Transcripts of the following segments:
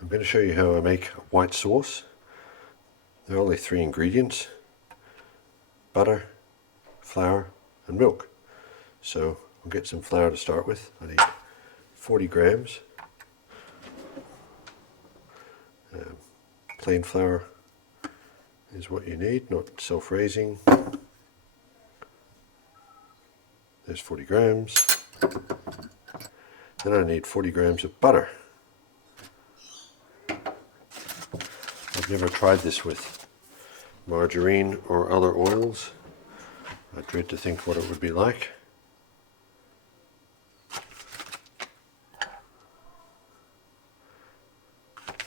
I'm going to show you how I make a white sauce. There are only 3 ingredients: butter, flour and milk. So I'll get some flour to start with. I need 40 grams. Plain flour is what you need, not self-raising. There's 40 grams. Then I need 40 grams of butter. I've never tried this with margarine or other oils. I dread to think what it would be like.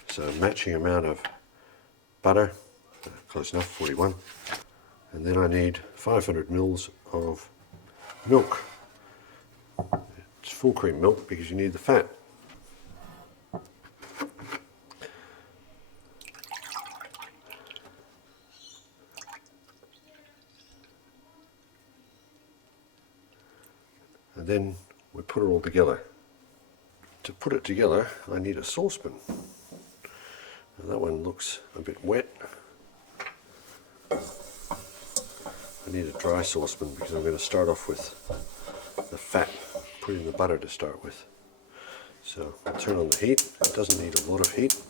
So matching amount of butter, close enough, 41. And then I need 500 mils of milk. It's full cream milk because you need the fat. And then we put it all together. To put it together, I need a saucepan. Now that one looks a bit wet. I need a dry saucepan because I'm going to start off with the fat, put in the butter to start with. So I'll turn on the heat. It doesn't need a lot of heat.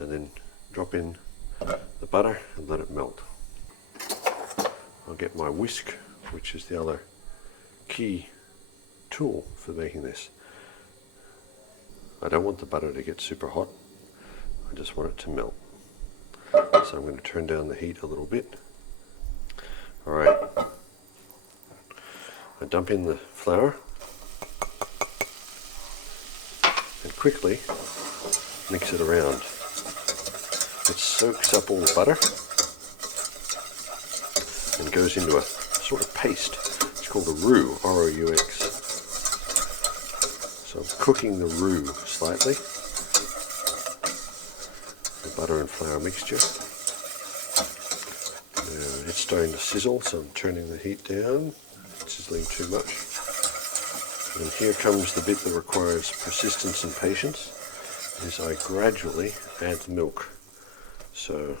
And then drop in the butter and let it melt. I'll get my whisk, which is the other key tool for making this. I don't want the butter to get super hot. I just want it to melt. So I'm going to turn down the heat a little bit. Alright. I dump in the flour and quickly mix it around. It soaks up all the butter and goes into a sort of paste. It's called a roux, R-O-U-X. So I'm cooking the roux slightly, the butter and flour mixture. Now it's starting to sizzle, so I'm turning the heat down. It's sizzling too much. And here comes the bit that requires persistence and patience, is I gradually add the milk. So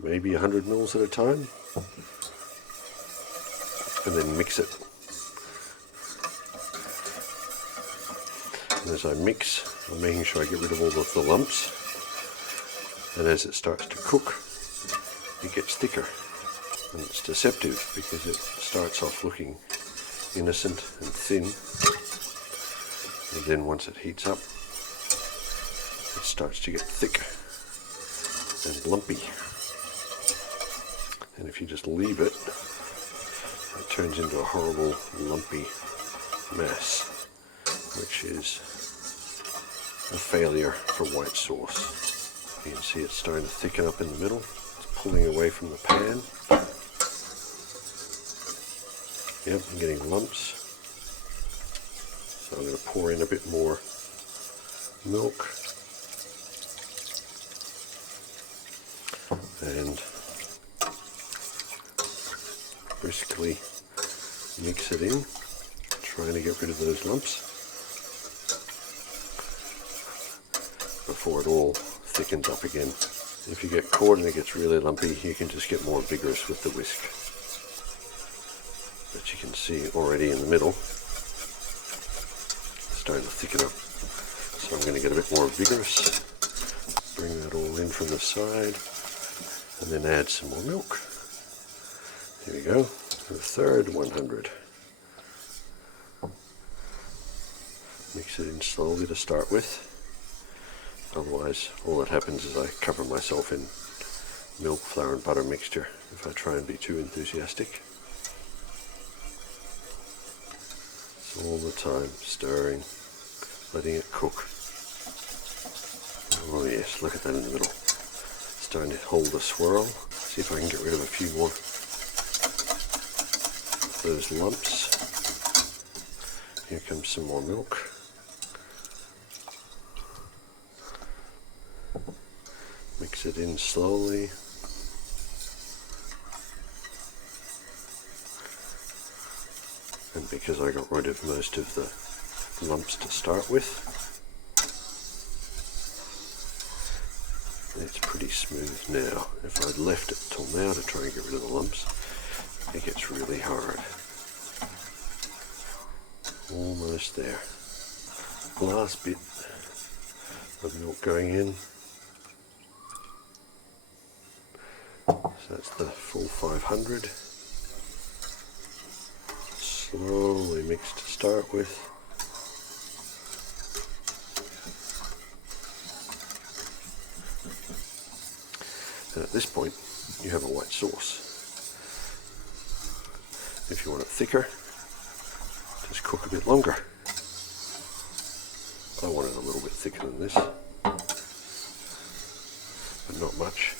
maybe 100 mils at a time, and then mix it. And as I mix, I'm making sure I get rid of all of the lumps, and as it starts to cook, it gets thicker, and it's deceptive because it starts off looking innocent and thin, and then once it heats up, it starts to get thick and lumpy. And if you just leave it, it turns into a horrible lumpy mass, which is a failure for white sauce. You can see it's starting to thicken up in the middle. It's pulling away from the pan. Yep, I'm getting lumps. So I'm going to pour in a bit more milk. And briskly mix it in, trying to get rid of those lumps before it all thickens up again. If you get caught and it gets really lumpy, you can just get more vigorous with the whisk. But you can see already in the middle, it's starting to thicken up. So I'm going to get a bit more vigorous, bring that all in from the side, and then add some more milk. Here we go, the third 100. Mix it in slowly to start with. Otherwise, all that happens is I cover myself in milk, flour and butter mixture if I try and be too enthusiastic. So all the time, stirring, letting it cook. Oh yes, look at that in the middle. It's starting to hold a swirl. See if I can get rid of a few more of those lumps. Here comes some more milk. Mix it in slowly. And because I got rid of most of the lumps to start with. It's pretty smooth now. If I'd left it till now to try and get rid of the lumps, it gets really hard. Almost there. Last bit of milk going in. So that's the full 500. Slowly mix to start with. And at this point, you have a white sauce. If you want it thicker, just cook a bit longer. I want it a little bit thicker than this, but not much.